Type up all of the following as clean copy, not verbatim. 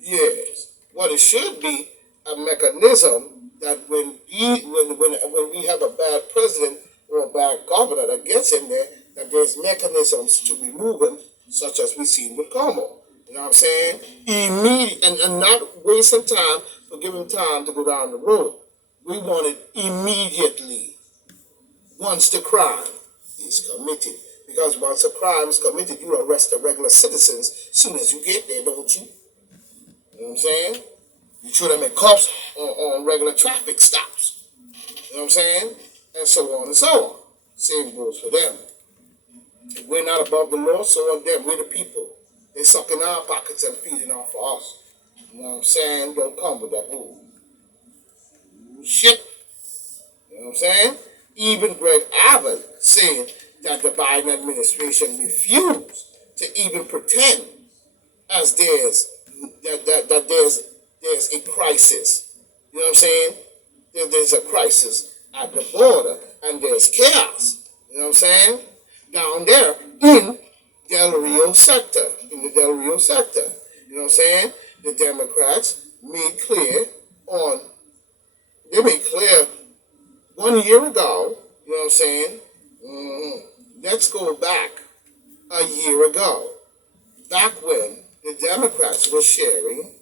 Yes. What it should be a mechanism that when we have a bad president or a bad governor that gets in there, that there's mechanisms to remove him, such as we seen with Como. You know what I'm saying? Immediate and not wasting time for giving time to go down the road. We want it immediately once the crime is committed. Because once a crime is committed, you arrest the regular citizens as soon as you get there, don't you? You know what I'm saying? You throw them in cuffs on regular traffic stops. You know what I'm saying? And so on and so on. Same goes for them. If we're not above the law, so on them. We're the people. They sucking our pockets and feeding off of us. You know what I'm saying? Don't come with that bull shit. You know what I'm saying? Even Greg Abbott saying that the Biden administration refused to even pretend as there's a crisis. You know what I'm saying? There's a crisis at the border and there's chaos. You know what I'm saying? Down there in Del Rio sector. In the Del Rio sector. You know what I'm saying? The Democrats made clear on they made clear 1 year ago, you know what I'm saying? Let's go back a year ago. Back when the Democrats were sharing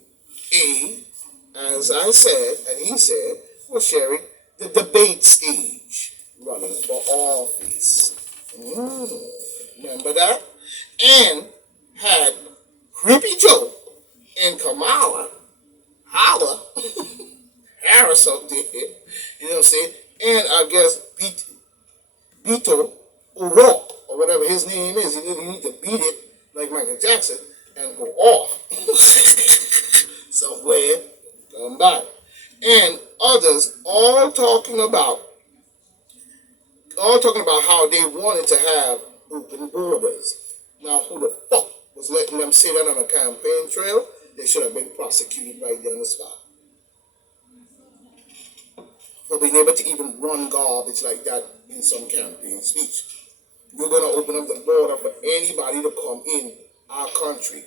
as I said, and he said, was sharing the debate stage running for office. Remember that? And had Creepy Joe and Kamala Holla Harris up there, you know what I'm saying? And I guess Beto O'Rourke, or whatever his name is, you need to beat it like Michael Jackson and go off somewhere, come back. And others all talking about how they wanted to have open borders. Now, who the fuck was letting them say that on a campaign trail? They should have been prosecuted right there on the spot for being able to even run garbage like that in some campaign speech. We're going to open up the border for anybody to come in our country.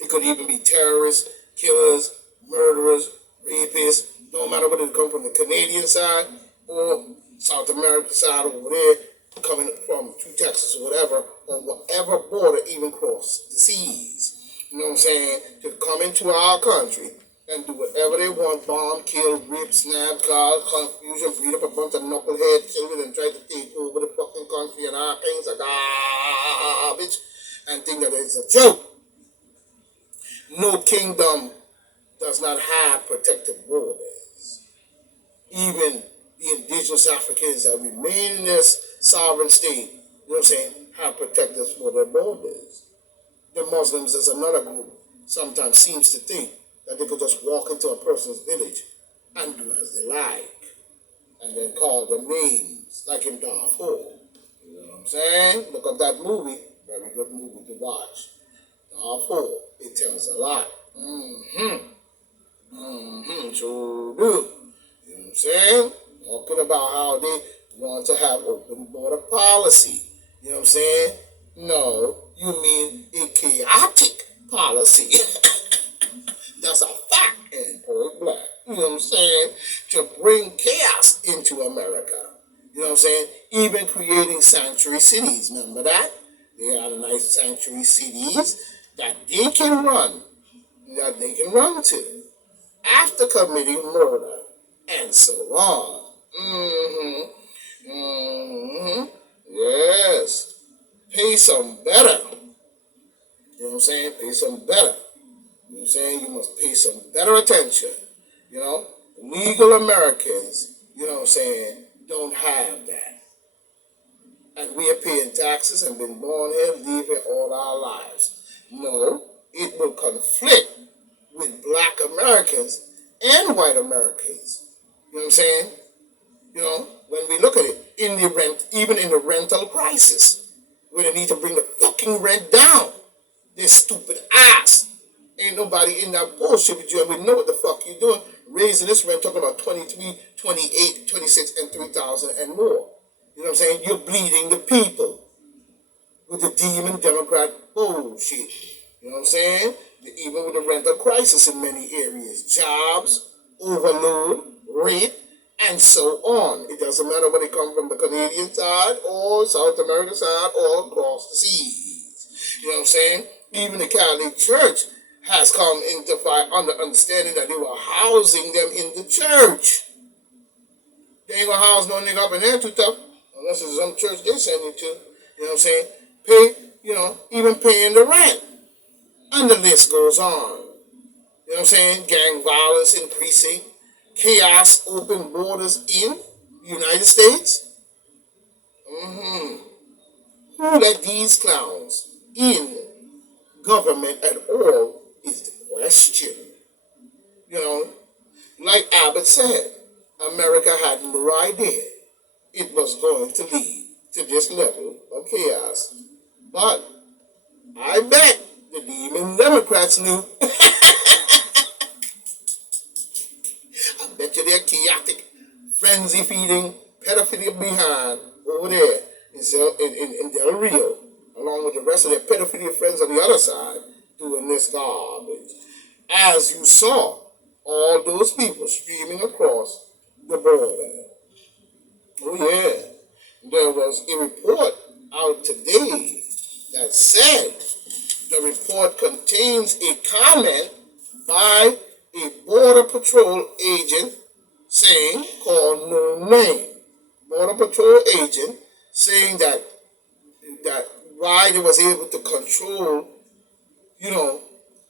It could even be terrorists, killers, murderers, rapists, no matter whether they come from the Canadian side or South American side over there, coming from through Texas or whatever, or whatever border even cross the seas. You know what I'm saying? To come into our country and do whatever they want, bomb, kill, rip, snap, cause confusion, breed up a bunch of knucklehead children and try to take over the fucking country and our things are garbage and think that it's a joke. No kingdom does not have protected borders. Even the indigenous Africans that remain in this sovereign state, you know what I'm saying, have protected for their borders. The Muslims, as another group, sometimes seems to think that they could just walk into a person's village and do as they like, and then call them names, like in Darfur. You know what I'm saying? Look up that movie, very good movie to watch. Darfur, it tells a lot. Sure do. You know what I'm saying? Talking about how they want to have open border policy. You know what I'm saying? No, you mean a chaotic policy. That's a fact in point blank. You know what I'm saying? To bring chaos into America. You know what I'm saying? Even creating sanctuary cities. Remember that? They are the nice sanctuary cities that they can run to after committing murder and so on. Yes. Pay some better. You know what I'm saying? Pay some better. You know what I'm saying? You must pay some better attention. You know? Legal Americans, you know what I'm saying, don't have that. And we are paying taxes and been born here, live here all our lives. No, it will conflict with black Americans and white Americans. You know what I'm saying? You know, when we look at it, even in the rental crisis, where they need to bring the fucking rent down. This stupid ass. Ain't nobody in that bullshit with you, and we know what the fuck you're doing. Raising this rent, talking about 23, 28, 26, and 3,000 and more. You know what I'm saying? You're bleeding the people with the demon Democrat bullshit. You know what I'm saying? Even with the rental crisis in many areas, jobs, overload, rate, and so on. It doesn't matter whether they come from the Canadian side or South American side or across the seas. You know what I'm saying? Even the Catholic Church has come into understanding that they were housing them in the church. They ain't gonna house no nigga up in there too tough. Unless it's some church they send you to. You know what I'm saying? Pay, even paying the rent. And the list goes on. You know what I'm saying? Gang violence increasing. Chaos, open borders in the United States. Who let these clowns in government at all is the question. Like Abbott said, America had no idea it was going to lead to this level of chaos. But I bet the demon Democrats knew. I bet you they're chaotic, frenzy feeding, pedophilia behind over there in Del Rio, along with the rest of their pedophilia friends on the other side, doing this garbage. As you saw, all those people streaming across the border. Oh yeah. There was a report out today that said the report contains a comment by a Border Patrol agent called No Name. Border Patrol agent saying that why they was able to control,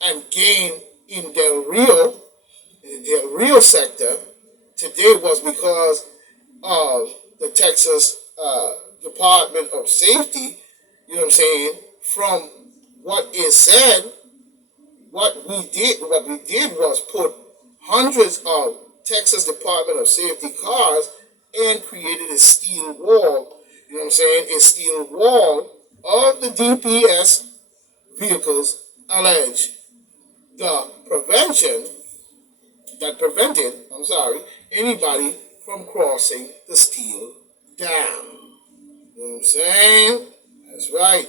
and gain in Del Rio sector today was because of the Texas Department of Safety. You know what I'm saying? From what is said, what we did was put hundreds of Texas Department of Safety cars and created a steel wall. You know what I'm saying? A steel wall of the DPS vehicles alleged the prevention that prevented, anybody from crossing the steel dam. You know what I'm saying? That's right.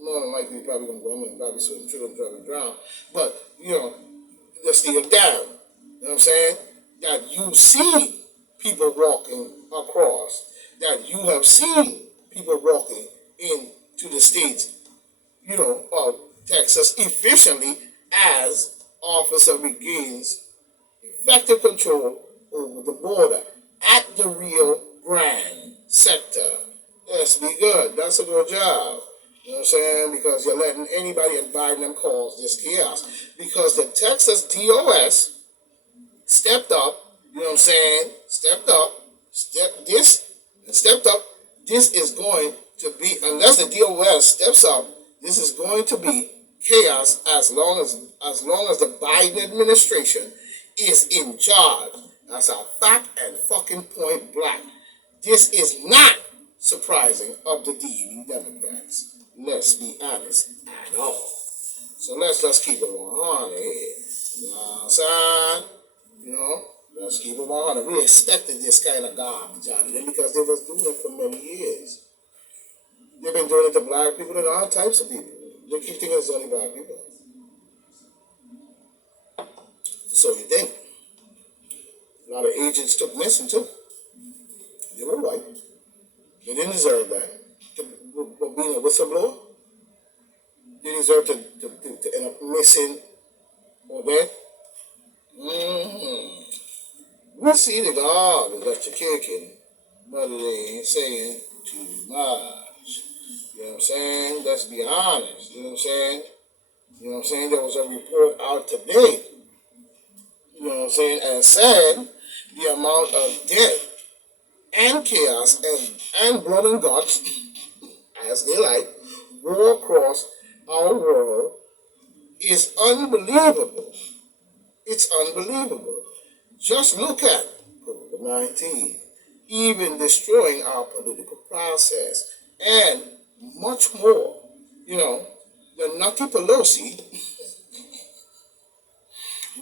More than likely, probably gonna go in and probably swim through and probably drown. But the steel dam. You know what I'm saying? That you see people walking across. That you have seen people walking into the states, of Texas efficiently as officer regains effective control over the border at the Rio Grande sector. Let's be good. That's a good job. You know what I'm saying? Because you're letting anybody inviting them cause this chaos. Because the Texas DOS stepped up, you know what I'm saying? Stepped up. This is going to be, unless the DOS steps up, this is going to be chaos as long as the Biden administration is in charge. That's a fact and fucking point blank. This is not surprising of the DV Democrats. Let's be honest at all. So let's just keep it 100 here. You know what I'm saying? Let's keep it 100. We expected this kind of garbage out of them because they was doing it for many years. They've been doing it to black people and all types of people. They keep thinking it's only black people. So you think. A lot of agents took missing too. They were white. They didn't deserve that. For being a whistleblower, they deserve to end up missing or dead. We see the garbage that you're kicking, but they ain't saying too much. You know what I'm saying? Let's be honest. You know what I'm saying? There was a report out today. You know what I'm saying? And said the amount of death and chaos and blood and guts, as they like, war across our world is unbelievable. It's unbelievable. Just look at COVID-19, even destroying our political process, and much more. The Nutty Pelosi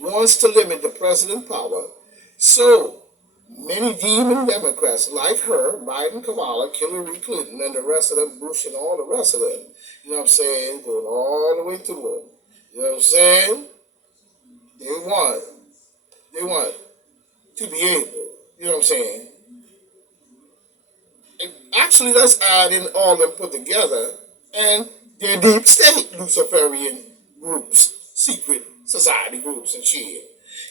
wants to limit the president's power, so many demon Democrats like her, Biden, Kamala, Hillary Clinton, and the rest of them, Bush and all the rest of them, you know what I'm saying, going all the way through it. You know what I'm saying? They want, they want to be able, you know what I'm saying? And actually, let's add in all them put together and their deep state Luciferian groups, secret society groups and shit.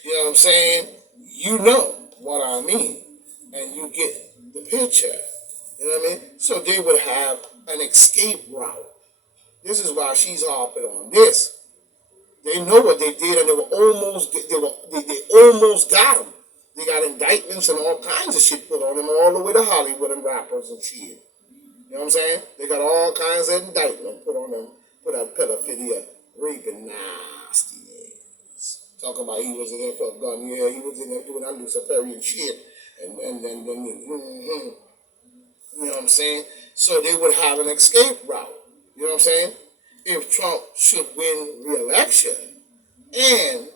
You know what I'm saying? You know what I mean. And you get the picture. You know what I mean? So they would have an escape route. This is why she's harping on this. They know what they did, and they almost got them. They got indictments and all kinds of shit put on them all the way to Hollywood and rappers and shit. You know what I'm saying? They got all kinds of indictment put on them for that pedophilia, raping nastiness. Talking about he was in there for a gun. Yeah, he was in there doing that Luciferian shit. And you know what I'm saying? So they would have an escape route. You know what I'm saying? If Trump should win re-election, and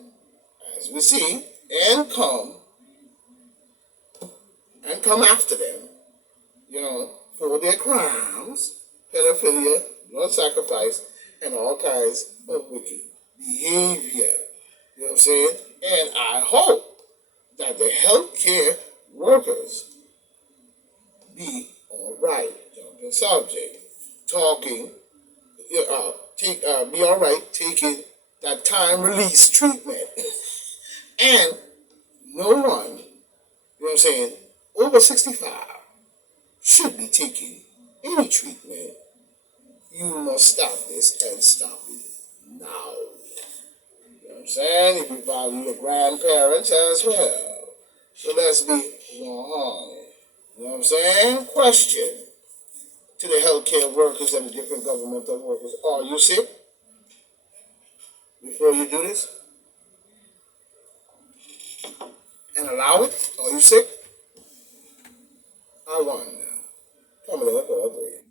as we see, and come after them, you know, for their crimes, pedophilia, blood sacrifice, and all kinds of wicked behavior. You know what I'm saying? And I hope that the healthcare workers be all right. Jumping subject, talking, be all right taking that time release treatment, and no one, you know what I'm saying, over 65 should be taking any treatment. You must stop this and stop it now. You know what I'm saying? If you value your grandparents as well. So let's be 100. You know what I'm saying? Question to the healthcare workers and the different governmental workers. Are you sick? Before you do this? And allow it? Are you sick? I won now. Coming up, 3.